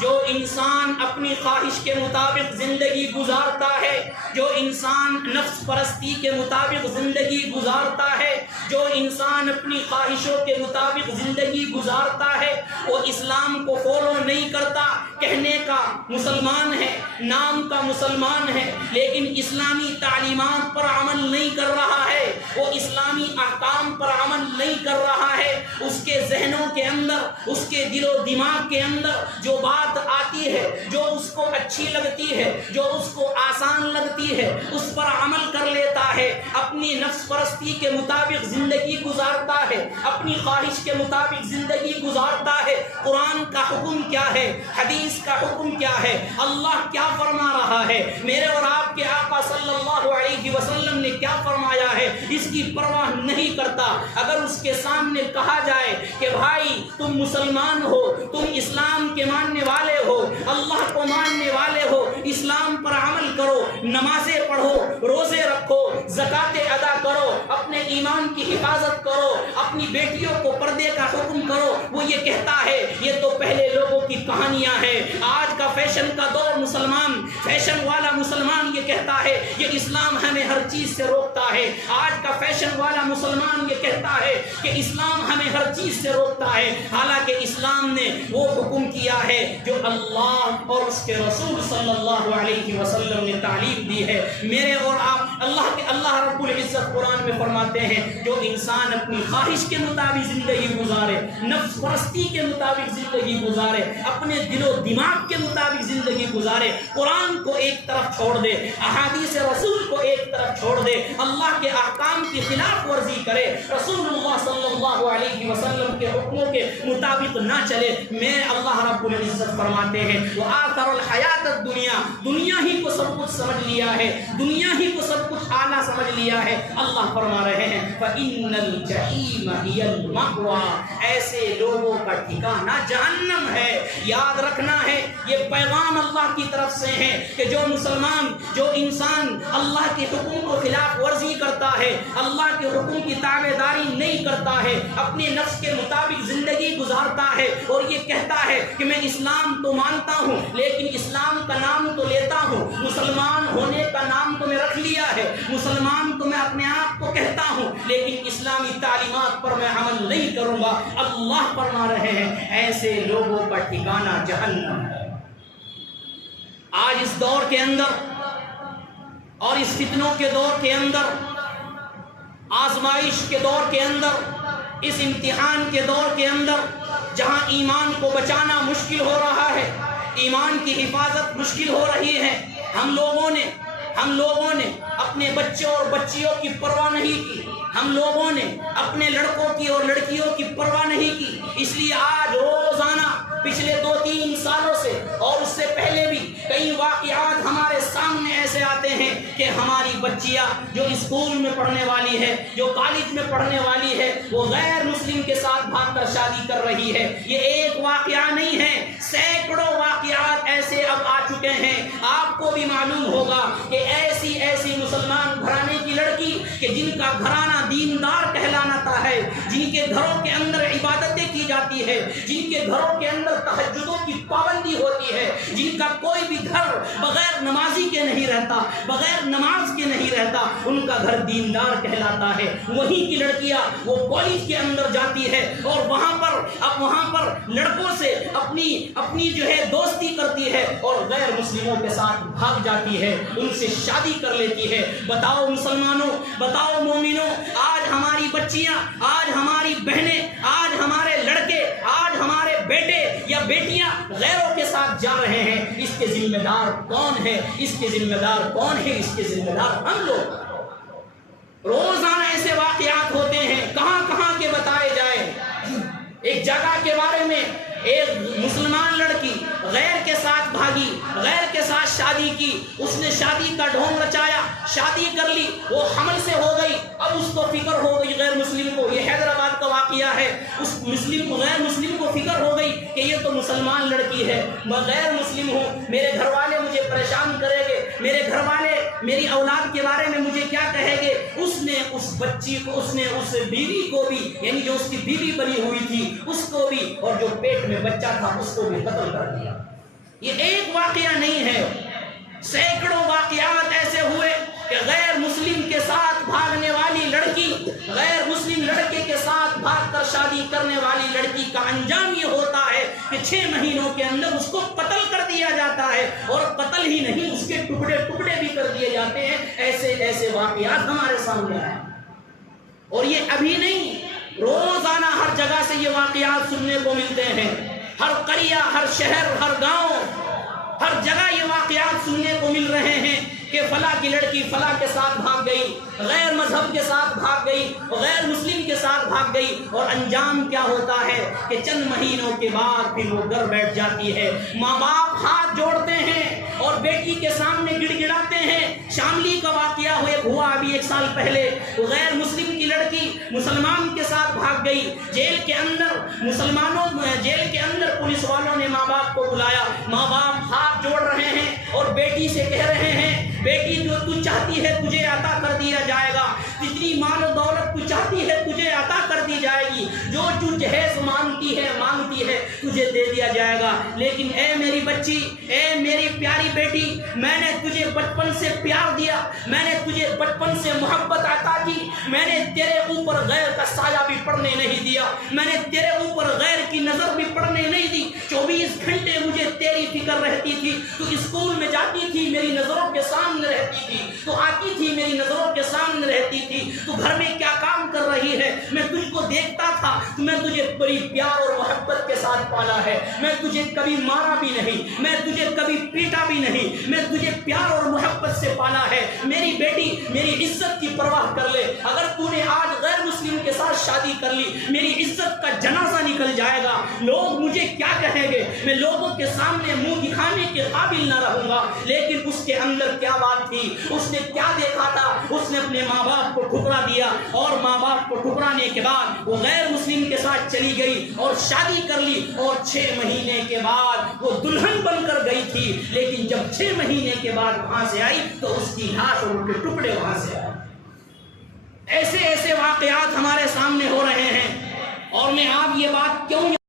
جو انسان اپنی خواہش کے مطابق زندگی گزارتا ہے، جو انسان نفس پرستی کے مطابق زندگی گزارتا ہے، جو انسان اپنی خواہشوں کے مطابق زندگی گزارتا ہے، وہ اسلام کو فالو نہیں کرتا، کہنے کا مسلمان ہے، نام کا مسلمان ہے، لیکن اسلامی تعلیمات پر عمل نہیں کر رہا ہے، وہ اسلامی احکام پر عمل نہیں کر رہا ہے، اس کے ذہنوں کے اندر، اس کے دل و دماغ کے اندر جو بات آتی ہے، جو اس کو اچھی لگتی ہے، جو اس کو آسان لگتی ہے، اس پر عمل کر لیتا ہے، اپنی نفس پرستی کے مطابق زندگی گزارتا ہے، اپنی خواہش کے مطابق زندگی گزارتا ہے۔ قرآن کا حکم کیا ہے، حدیث کا حکم کیا ہے، اللہ کیا فرما رہا ہے، میرے اور آپ کے آقا صلی اللہ علیہ وسلم نے کیا فرمایا ہے، اس کی پرواہ نہیں کرتا۔ اگر اس کے سامنے کہا جائے کہ بھائی تم مسلمان ہو، تم اسلام کے ماننے والے ہو، اللہ کو ماننے والے ہو، اسلام پر عمل کرو، نمازیں پڑھو، روزے رکھو، زکوٰۃ ادا کرو، اپنے ایمان کی حفاظت کرو، اپنی بیٹیوں کو پردے کا حکم کرو، وہ یہ کہتا ہے یہ تو پہلے لوگوں کی کہانیاں ہیں، آج کا فیشن کا دور مسلمان، فیشن والا مسلمان یہ کہتا ہے یہ اسلام ہمیں ہر چیز سے روکتا ہے، آج کا فیشن والا مسلمان یہ کہتا ہے کہ اسلام ہمیں ہر چیز سے روکتا ہے، حالانکہ اسلام نے وہ حکم کیا ہے جو اللہ اور اس کے رسول صلی اللہ علیہ وسلم نے تعلیم دی ہے۔ میرے اور آپ اللہ رب العزت قرآن میں فرماتے ہیں جو انسان اپنی خواہش کے مطابق زندگی گزارے، نفس پرستی کے مطابق زندگی گزارے، اپنے دل و دماغ کے مطابق زندگی گزارے، قرآن کو ایک طرف چھوڑ دے، احادیث رسول کو ایک طرف چھوڑ دے، اللہ کے احکام کی خلاف ورزی کرے، رسول اللہ صلی اللہ علیہ وسلم کے حکموں کے مطابق نہ چلے، میں اللہ رب العزت فرماتے ہیں وآخر الحیات الدنیا، دنیا ہی کو سب کچھ سمجھ لیا ہے، دنیا ہی کو سب کچھ اعلیٰ سمجھ لیا ہے۔ اللہ فرما رہے ہیں فإن الجحیم ہی المأوی، ایسے لوگوں کا ٹھکانہ جہنم ہے۔ یاد رکھنا ہے یہ پیغام اللہ کی طرف سے ہے کہ جو مسلمان، جو انسان اللہ کے حکم کو خلاف ورزی کرتا ہے، اللہ کے حکم کی تابع داری نہیں کرتا ہے، اپنے نفس کے مطابق زندگی گزارتا ہے اور یہ کہتا ہے کہ میں اسلام تو مانتا ہوں لیکن اسلام کا نام تو لیتا ہوں، مسلمان ہونے کا نام تو میں رکھ لیا ہے، مسلمان تو میں اپنے آپ کو کہتا ہوں لیکن اسلامی تعلیمات پر میں عمل نہیں کروں گا، اللہ فرما رہے ہیں ایسے لوگوں کا ٹھکانہ جہنم ہے۔ آج اس دور کے اندر اور اس فتنوں کے دور کے اندر، آزمائش کے دور کے اندر، اس امتحان کے دور کے اندر جہاں ایمان کو بچانا مشکل ہو رہا ہے، ایمان کی حفاظت مشکل ہو رہی ہے، ہم لوگوں نے اپنے بچوں اور بچیوں کی پرواہ نہیں کی، ہم لوگوں نے اپنے لڑکوں کی اور لڑکیوں کی پرواہ نہیں کی، اس لیے آج روزانہ پچھلے 2-3 سالوں سے اور اس سے پہلے بھی کئی واقعات ہمارے سامنے ایسے آتے ہیں کہ ہماری بچیاں جو اسکول میں پڑھنے والی ہے، جو کالج میں پڑھنے والی ہے، وہ غیر مسلم کے ساتھ بھاگ کر شادی کر رہی ہے۔ یہ ایک واقعہ نہیں ہے، سینکڑوں واقعات ایسے اب آ چکے ہیں۔ آپ کو بھی معلوم ہوگا کہ ایسی مسلمان گھرانے کی لڑکی کہ جن کا گھرانہ دیندار کہلاتا ہے، جن کے گھروں کے اندر عبادتیں کی جاتی ہے، جن کے گھروں کے اندر تہجدوں کی پابندی ہوتی ہے، جن کا کوئی بھی گھر بغیر نمازی کے نہیں رہتا، بغیر نماز کے نہیں رہتا، ان کا گھر دیندار کہلاتا ہے، وہیں کی لڑکیاں وہ کالج کے اندر جاتی ہے اور وہاں پر لڑکوں سے اپنی جو ہے دوستی کرتی ہے اور غیر مسلموں کے ساتھ بھاگ جاتی ہے، ان سے شادی کر لیتی ہے۔ بتاؤ مسلمانوں، بتاؤ مومنوں، آج ہماری بچیاں، آج ہماری بہنیں، آج ہمارے لڑکے، آج ہمارے بیٹے یا بیٹیاں غیروں کے ساتھ جا رہے ہیں، اس کے ذمہ دار کون ہے؟ اس کے ذمہ دار کون ہے؟ اس کے ذمہ دار ہم لوگ۔ روزانہ ایسے واقعات ہوتے ہیں، کہاں کے بتائے جائیں۔ ایک جگہ کے بارے میں ایک مسلمان لڑکی غیر کے ساتھ بھاگی، غیر کے ساتھ شادی کی، اس نے شادی کا ڈھونگ رچایا، شادی کر لی، وہ حمل سے ہو گئی، اب اس کو فکر ہو گئی غیر مسلم کو، یہ حیدرآباد کا واقعہ ہے، اس غیر مسلم کو فکر ہو گئی کہ یہ تو مسلمان لڑکی ہے، میں غیر مسلم ہوں، میرے گھر والے مجھے پریشان کریں گے، میرے گھر والے میری اولاد کے بارے میں مجھے کیا کہیں گے۔ اس نے اس بچی کو، اس نے اس بیوی کو بھی، یعنی جو اس کی بیوی بنی ہوئی تھی اس کو بھی، اور جو پیٹ میں بچہ تھا اس کو بھی قتل کر دیا۔ یہ ایک واقعہ نہیں ہے، سینکڑوں واقعات ایسے ہوئے کہ غیر مسلم کے ساتھ بھاگنے والی لڑکی، غیر مسلم لڑکے کے ساتھ بھاگ کر شادی کرنے والی لڑکی کا انجام یہ ہوتا ہے کہ 6 مہینوں کے اندر اس کو قتل کر دیا جاتا ہے، اور قتل ہی نہیں، اس کے ٹکڑے ٹکڑے بھی کر دیے جاتے ہیں۔ ایسے ایسے واقعات ہمارے سامنے ہیں، اور یہ ابھی نہیں، روزانہ ہر جگہ سے یہ واقعات سننے کو ملتے ہیں۔ ہر قریہ، ہر شہر، ہر گاؤں، ہر جگہ یہ واقعات سننے کو مل رہے ہیں کہ فلاں کی لڑکی فلاں کے ساتھ بھاگ گئی، غیر مذہب کے ساتھ بھاگ گئی، غیر مسلم کے ساتھ بھاگ گئی، اور انجام کیا ہوتا ہے کہ چند مہینوں کے بعد پھر وہ گھر بیٹھ جاتی ہے۔ ماں باپ ہاتھ جوڑتے ہیں اور بیٹی کے سامنے گڑ گڑاتے ہیں۔ شاملی کا واقعہ ہوا ابھی 1 سال پہلے، غیر مسلم کی لڑکی مسلمان کے ساتھ بھاگ گئی، جیل کے اندر جیل کے اندر پولیس والوں نے ماں باپ کو بلایا، ماں باپ ہاتھ جوڑ رہے ہیں اور بیٹی سے کہہ رہے ہیں، بیٹی جو تو چاہتی ہے تجھے عطا کر دیا جائے گا، جتنی مال و دولت تو چاہتی ہے تجھے عطا کر دی جائے گی، جو تو جہیز مانگتی ہے تجھے دے دیا جائے گا، لیکن اے میری بچی، اے میری پیاری بیٹی، میں نے تجھے بچپن سے پیار دیا، میں نے تجھے بچپن سے محبت عطا کی، میں نے تیرے اوپر غیر کا سایہ بھی پڑنے نہیں دیا، میں نے تیرے اوپر غیر کی نظر بھی پڑنے نہیں دی، 24 گھنٹے مجھے تیری فکر رہتی تھی، تو اسکول میں جاتی تھی میری نظروں کے سامنے رہتی تھی، تو آتی تھی میری نظروں کے سامنے رہتی تھی، تو گھر میں کیا کام کر رہی ہے، میں تجھ کو دیکھتا تھا، تو میں تجھے بڑی پیار اور محبت کے ساتھ پالا ہے، میں تجھے کبھی مارا بھی نہیں، میں تجھے کبھی پیٹا بھی نہیں، میں تجھے پیار اور محبت سے پالا ہے۔ میری بیٹی، میری عزت کی پرواہ کر لے، اگر تو نے آج غیر مسلم کے ساتھ شادی کر لی، میری عزت کا جنازہ نکل جائے گا، لوگ مجھے کیا کہیں گے، میں لوگوں کے سامنے منہ دکھانے کے قابل نہ رہوں گا۔ لیکن اس کے اندر کیا بات تھی، اس نے کیا دیکھا تھا، اس نے اپنے ماں باپ کو ٹھکرا دیا، اور ماں باپ کو ٹھکرانے کے بعد وہ غیر مسلم کے ساتھ چلی گئی اور شادی کر لی، اور 6 مہینے کے بعد وہ دلہن بن کر گئی تھی، لیکن جب 6 مہینے کے بعد وہاں سے آئی تو اس کی لاش اور ان کے ٹکڑے وہاں سے آئے۔ ایسے ایسے واقعات ہمارے سامنے ہو رہے ہیں، اور میں آپ یہ بات کیوں